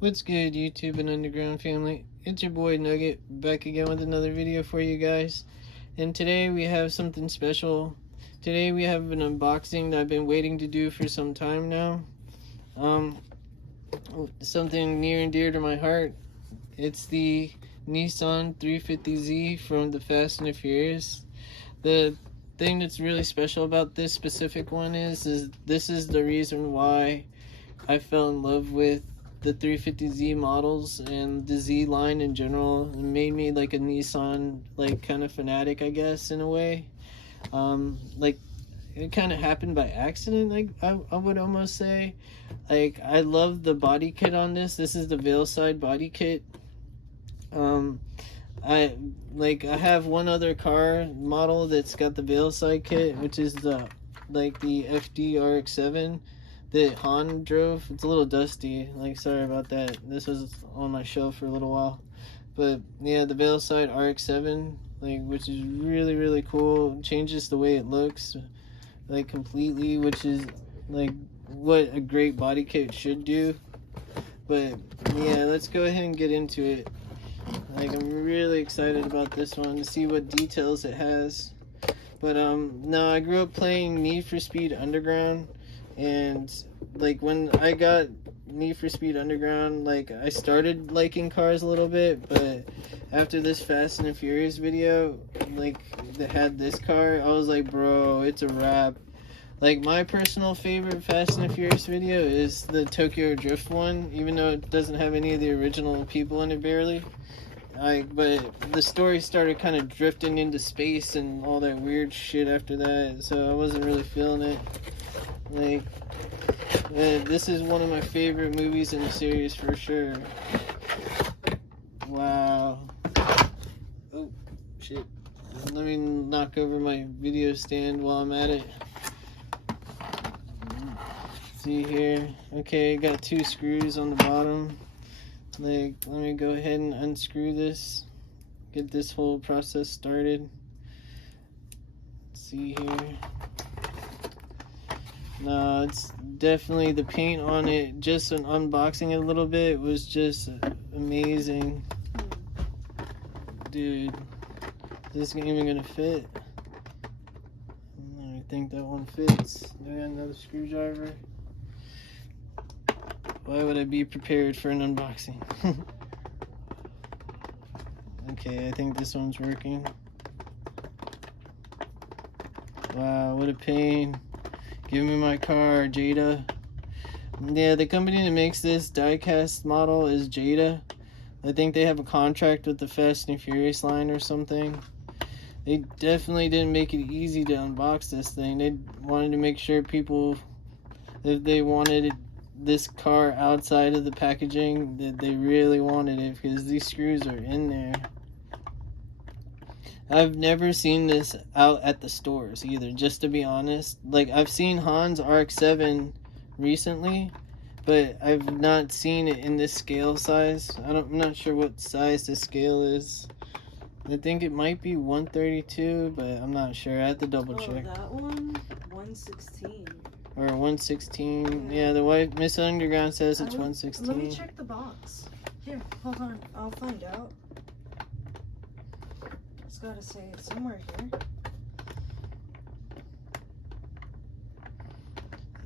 What's good, YouTube and Underground family? It's your boy Nugget, back again with another video for you guys. And today we have something special. Today we have an unboxing that I've been waiting to do for some time now. Something near and dear to my heart. It's the Nissan 350Z from the Fast and the Furious. The thing that's really special about this specific one is this is the reason why I fell in love with the 350Z models and the Z line in general. It made me like a Nissan like kind of fanatic, I guess, in a way. Like it kind of happened by accident, like I would almost say. Like I love the body kit on this. This is the Vailside body kit. I have one other car model that's got the Vailside kit, which is the FD RX-7 that Han drove. It's a little dusty, like sorry about that. This was on my shelf for a little while. But yeah, the Vailside RX-7, like, which is really, really cool. It changes the way it looks, like, completely, which is like what a great body kit should do. But yeah, let's go ahead and get into it. Like, I'm really excited about this one to see what details it has. But no, I grew up playing Need for Speed Underground, and like when I got Need for Speed Underground, like I started liking cars a little bit, but after this Fast and the Furious video, like that had this car, I was like, bro, it's a wrap. Like my personal favorite Fast and the Furious video is the Tokyo Drift one, even though it doesn't have any of the original people in it barely. But the story started kind of drifting into space and all that weird shit after that, so I wasn't really feeling it. Like, this is one of my favorite movies in the series for sure. Wow. Oh, shit. Let me knock over my video stand while I'm at it. See here. Okay, got 2 screws on the bottom. Like, let me go ahead and unscrew this. Get this whole process started. Let's see here. No, it's definitely the paint on it. Just an unboxing it a little bit was just amazing. Dude, is this even gonna fit? I don't think that one fits. Do I got another screwdriver? Why would I be prepared for an unboxing? Okay, I think this one's working. Wow, what a pain. Give me my car, Jada. Yeah, the company that makes this diecast model is Jada. I think they have a contract with the Fast and Furious line or something. They definitely didn't make it easy to unbox this thing. They wanted to make sure people, if they wanted this car outside of the packaging, that they really wanted it, because these screws are in there. I've never seen this out at the stores either, just to be honest. Like, I've seen Han's RX-7 recently, but I've not seen it in this scale size. I'm not sure what size this scale is. I think it might be 132, but I'm not sure. I have to double check. Oh, that one? 116. Or 116. Yeah, the white Miss Underground says it's 116. Let me check the box. Here, hold on. I'll find out. It's gotta say it somewhere here.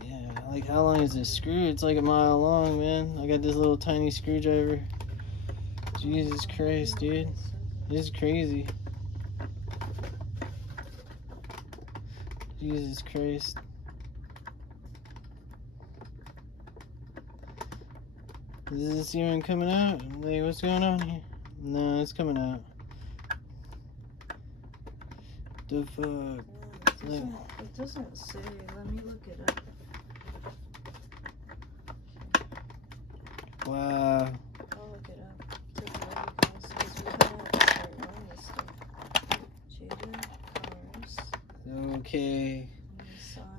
Yeah, like how long is this screw? It's like a mile long, man. I got this little tiny screwdriver. Jesus Christ, dude. This is crazy. Jesus Christ. Is this even coming out? Like, what's going on here? No, it's coming out. The fuck? It doesn't say. Let me look it up. Wow. I'll look it up. Because we gotta start on this stuff. Jada cars. Okay.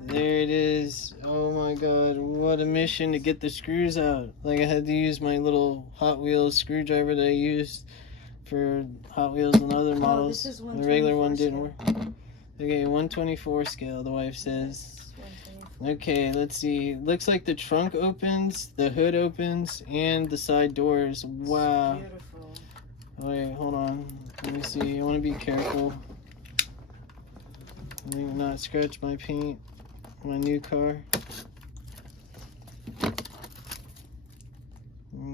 There it is. Oh my god, what a mission to get the screws out. Like, I had to use my little Hot Wheels screwdriver that I used for Hot Wheels and other models. The regular one didn't work. Okay, 124 scale, the wife says. Okay, let's see. Looks like the trunk opens, the hood opens, and the side doors. Wow. Beautiful. Wait, hold on. Let me see. I want to be careful. Let me not scratch my paint. My new car.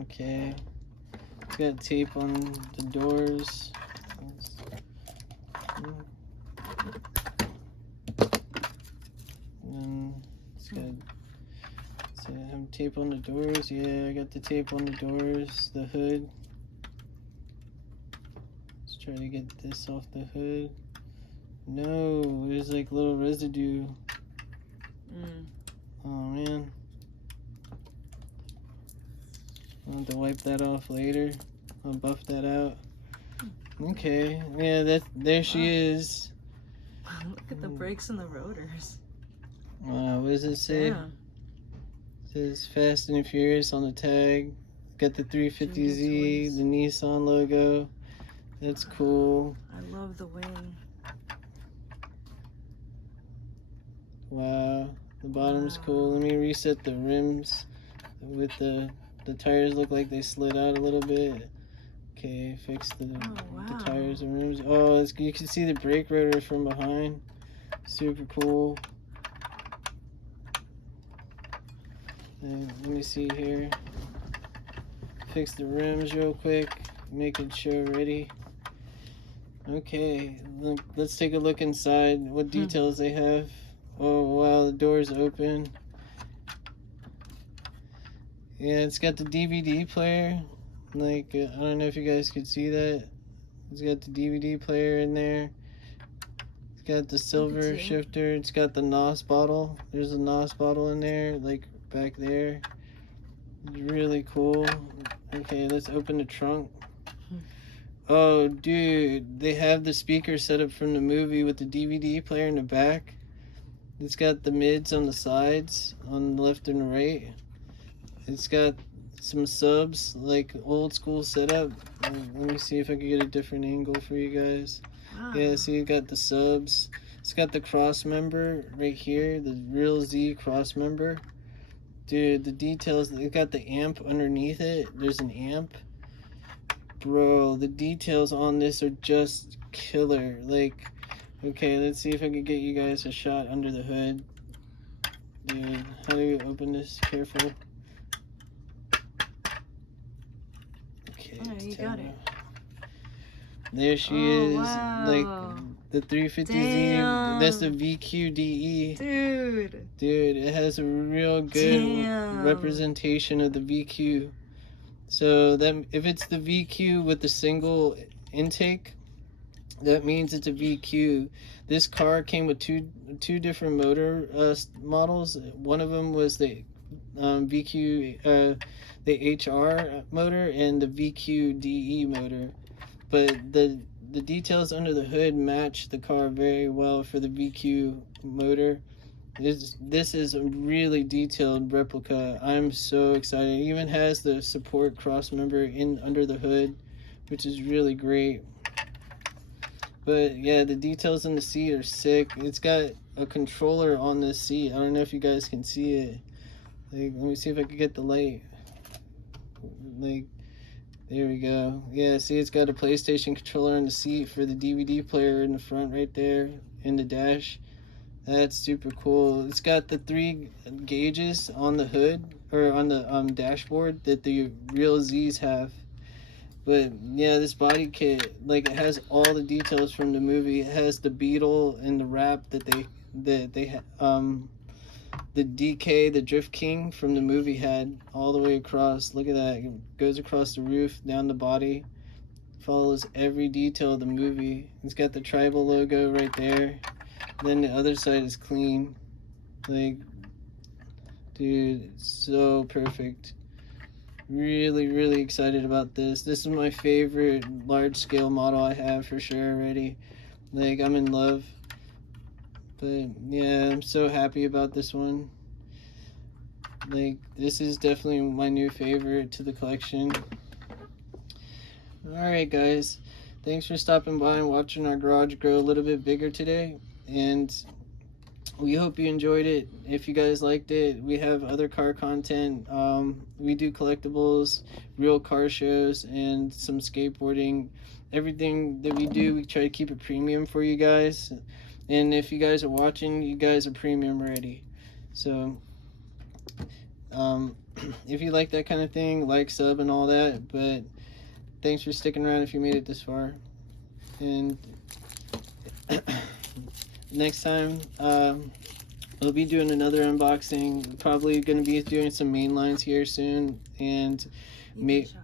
Okay. It's got tape on the doors. And it's got tape on the doors. Yeah, I got the tape on the doors. The hood. Let's try to get this off the hood. No, there's like little residue. Oh man. I'll have to wipe that off later. I'll buff that out. Okay, yeah, there she is. Look at the brakes and the rotors. Wow, what does it say? Yeah. It says Fast and Furious on the tag. Got the 350Z, the Nissan logo. That's cool. I love the wing. Wow, the bottom's cool. Let me reset the rims. With the tires look like they slid out a little bit. Okay, fix the tires and rims. Oh, you can see the brake rotor from behind. Super cool. And let me see here. Fix the rims real quick. Making sure ready. Okay, let's take a look inside. What details they have. Oh wow, the door's open. Yeah, it's got the DVD player. Like, I don't know if you guys could see that. It's got the DVD player in there. It's got the silver shifter. It's got the NOS bottle. There's a NOS bottle in there, like back there. It's really cool. Okay, let's open the trunk. Oh, dude, they have the speaker set up from the movie with the DVD player in the back. It's got the mids on the sides, on the left and the right. It's got some subs, like old school setup. Let me see if I can get a different angle for you guys. Wow. Yeah, see, you got the subs. It's got the cross member right here, the real Z cross member. Dude, the details, it got the amp underneath it. There's an amp. Bro, the details on this are just killer. Like, okay, let's see if I can get you guys a shot under the hood. Dude, how do you open this? Careful. Okay, oh, you got it. There she is. Wow. Like the 350Z. Damn. That's the VQDE. Dude, it has a real good representation of the VQ. So that if it's the VQ with the single intake, that means it's a VQ. This car came with two different motor models. One of them was the VQ, the HR motor, and the VQ-DE motor. But the details under the hood match the car very well for the VQ motor. This is a really detailed replica. I'm so excited. It even has the support cross member in under the hood, which is really great. But yeah, the details on the seat are sick. It's got a controller on this seat. I don't know if you guys can see it. Like, let me see if I can get the light. Like, there we go. Yeah, see, it's got a PlayStation controller on the seat for the DVD player in the front right there in the dash. That's super cool. It's got the 3 gauges on the hood or on the dashboard that the real Z's have. But yeah, this body kit, like, it has all the details from the movie. It has the beetle and the wrap that the DK, the Drift King from the movie had all the way across. Look at that. It goes across the roof, down the body. Follows every detail of the movie. It's got the tribal logo right there. Then the other side is clean. Like, dude, it's so perfect. Really, really excited about this. This is my favorite large scale model I have for sure already. Like, I'm in love. But yeah, I'm so happy about this one. Like, this is definitely my new favorite to the collection. Alright guys, thanks for stopping by and watching our garage grow a little bit bigger today. And we hope you enjoyed it. If you guys liked it, we have other car content. We do collectibles, real car shows, and some skateboarding. Everything that we do, we try to keep it premium for you guys. And if you guys are watching, you guys are premium ready. So, if you like that kind of thing, like, sub, and all that. But thanks for sticking around if you made it this far. And next time, we'll be doing another unboxing. Probably going to be doing some main lines here soon. And eBay shop.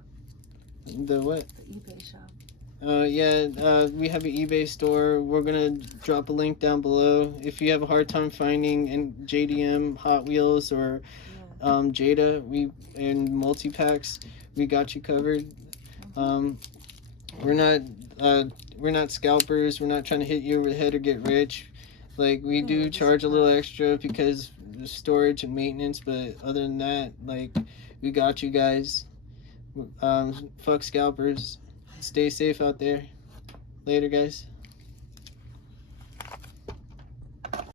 the what? The eBay shop. We have an eBay store. We're gonna drop a link down below. If you have a hard time finding in JDM, Hot Wheels, or Jada, and multi-packs, we got you covered. We're not scalpers. We're not trying to hit you over the head or get rich. Like, we do charge a little extra because of storage and maintenance, but other than that, like, we got you guys. Fuck scalpers. Stay safe out there. Later, guys.